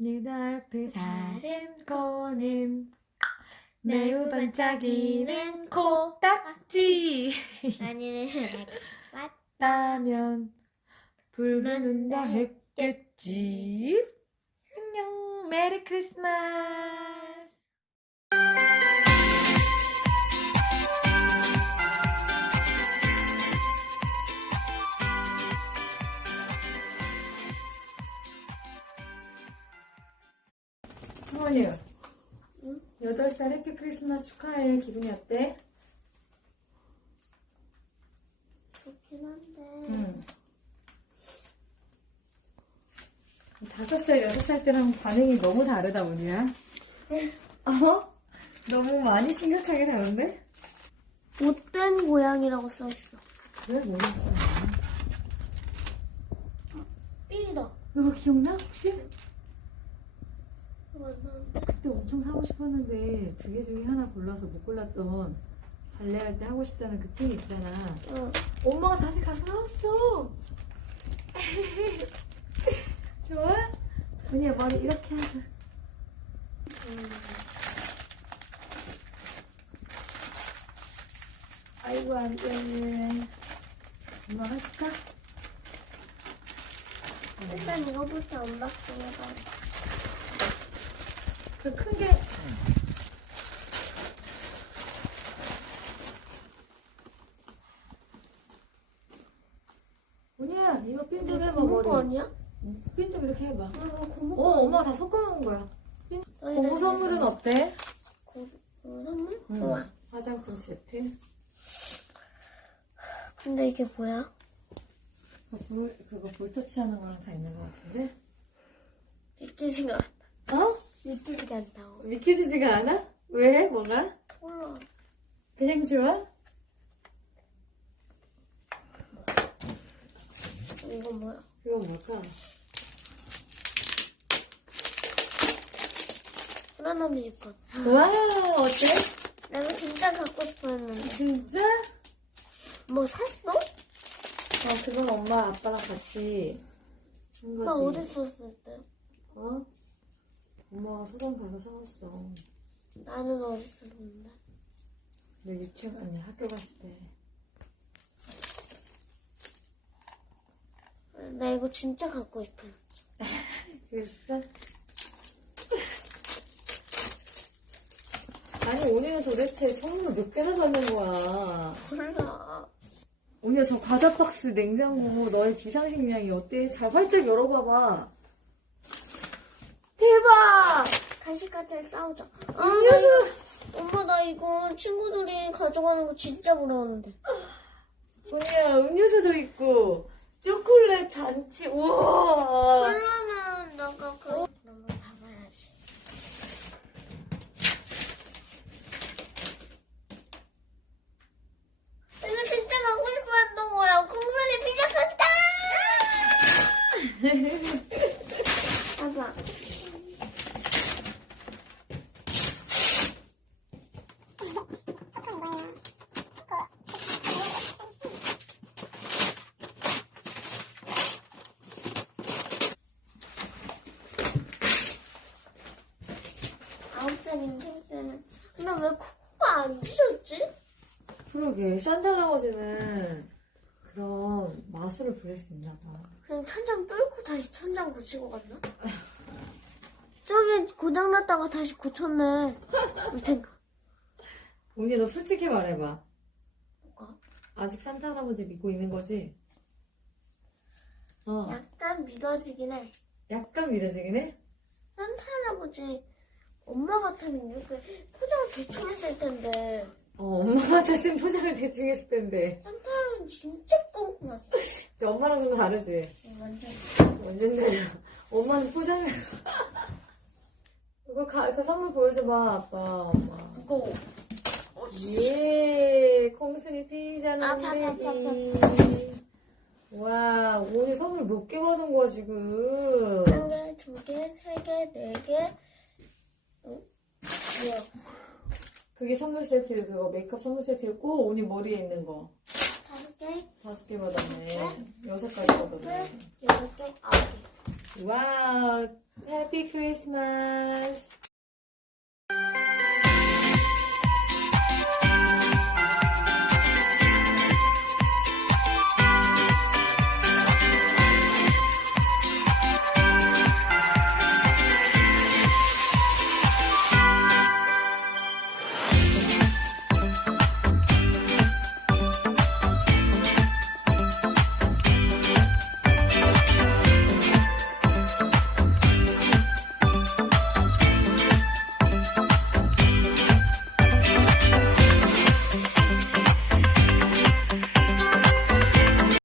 뉴달프 사슴코는 매우 반짝이는 코딱지. 아니는 따면 불붙는다 했겠지. 안녕. 메리 크리스마스 어머니 응? 8살 해피 크리스마스 축하해 기분이 어때? 좋긴 한데 응. 다섯 살, 여섯 살 때랑 반응이 너무 다르다, 뭐냐? 어? 너무 많이 심각하게 다른데? 못된 고양이라고 써있어 왜 모르겠어. 삐리다 이거 기억나? 혹시? 그때 엄청 사고 싶었는데 두 개 중에 하나 골라서 못 골랐던 발레할 때 하고 싶다는 그핀 있잖아. 응 엄마가 다시 가서 사왔어. 좋아? 언니야 머리 이렇게 하고. 아이고 안 돼. 엄마 할까? 일단 이거부터 언박싱 해봐 그 큰 게. 언니야 이거 핀 좀 해봐 머리. 아니야? 핀 좀 이렇게 해봐. 이거 어 고무 거 엄마가 다 섞어놓은 거야. 고무 선물은 어때? 고무 선물? 응. 좋아 화장품 세트. 근데 이게 뭐야? 그거 볼, 그거 볼터치 하는 거랑 다 있는 거 같은데? 믿기지가 않아 어? 믿기지가 않다고 믿기지지가 않아? 왜? 뭐가? 몰라 그냥 좋아? 이거 뭐야? 이거 뭘까? 불안한 미니건 와 어때? 내가 진짜 갖고 싶었는데 진짜? 뭐 샀어? 어 그건 엄마 아빠랑 같이 산 거지 나 어디 있었을 때? 어? 엄마가 서점 가서 사왔어 나는 어디 있었는데? 너 유치원 아니 학교 갔을 때 나 이거 진짜 갖고 싶어 그랬어? 아니 오늘은 도대체 선물 몇 개나 받는 거야 몰라 오늘 저 과자 박스 냉장고 너의 비상식량이 어때? 잘 활짝 열어봐봐. 대박! 간식같이 싸우자 아, 음료수! 엄마 나 이거 친구들이 가져가는 거 진짜 부러웠는데 뭐야 음료수도 있고 초콜릿 잔치 우와 콜라는 너가 그 그런 걸 봐봐야지 이거 진짜 갖고 싶어 했던 거야 콩순이 피자 같다 봐봐 아홉 살인 생 때는 근데 왜 코코가 안 찢었지? 그러게 산타 할아버지는 그런 마술을 부릴 수 있나 봐 그냥 천장 뚫고 다시 천장 고치고 갔나? 저기 고장났다가 다시 고쳤네 아무튼 언니 너 솔직히 말해봐 뭐가? 아직 산타 할아버지 믿고 있는 거지? 어 약간 믿어지긴 해 약간 믿어지긴 해? 산타 할아버지 엄마 같으면 이렇게 포장 대충 했을 텐데 어 엄마 같았으면 포장을 대충 했을 텐데 산타 할아버지 진짜 꼼꼼하다 저 엄마랑 좀 다르지? 완전 완전 달라. 엄마는 포장을. 이거 가, 그 선물 보여줘봐, 아빠, 엄마. 무거워 예, 콩순이 피자는 아파, 내기. 와, 오늘 선물 몇 개 받은 거야, 지금? 한 개, 두 개, 세 개, 네 개. 그게 선물 세트, 그거 메이크업 선물 세트였고, 오니 머리에 있는 거. 다섯 개, 다섯 개 받았네. 여섯 가지 받았네. 여섯 개, 아홉 개. 와, 해피 해피 크리스마스.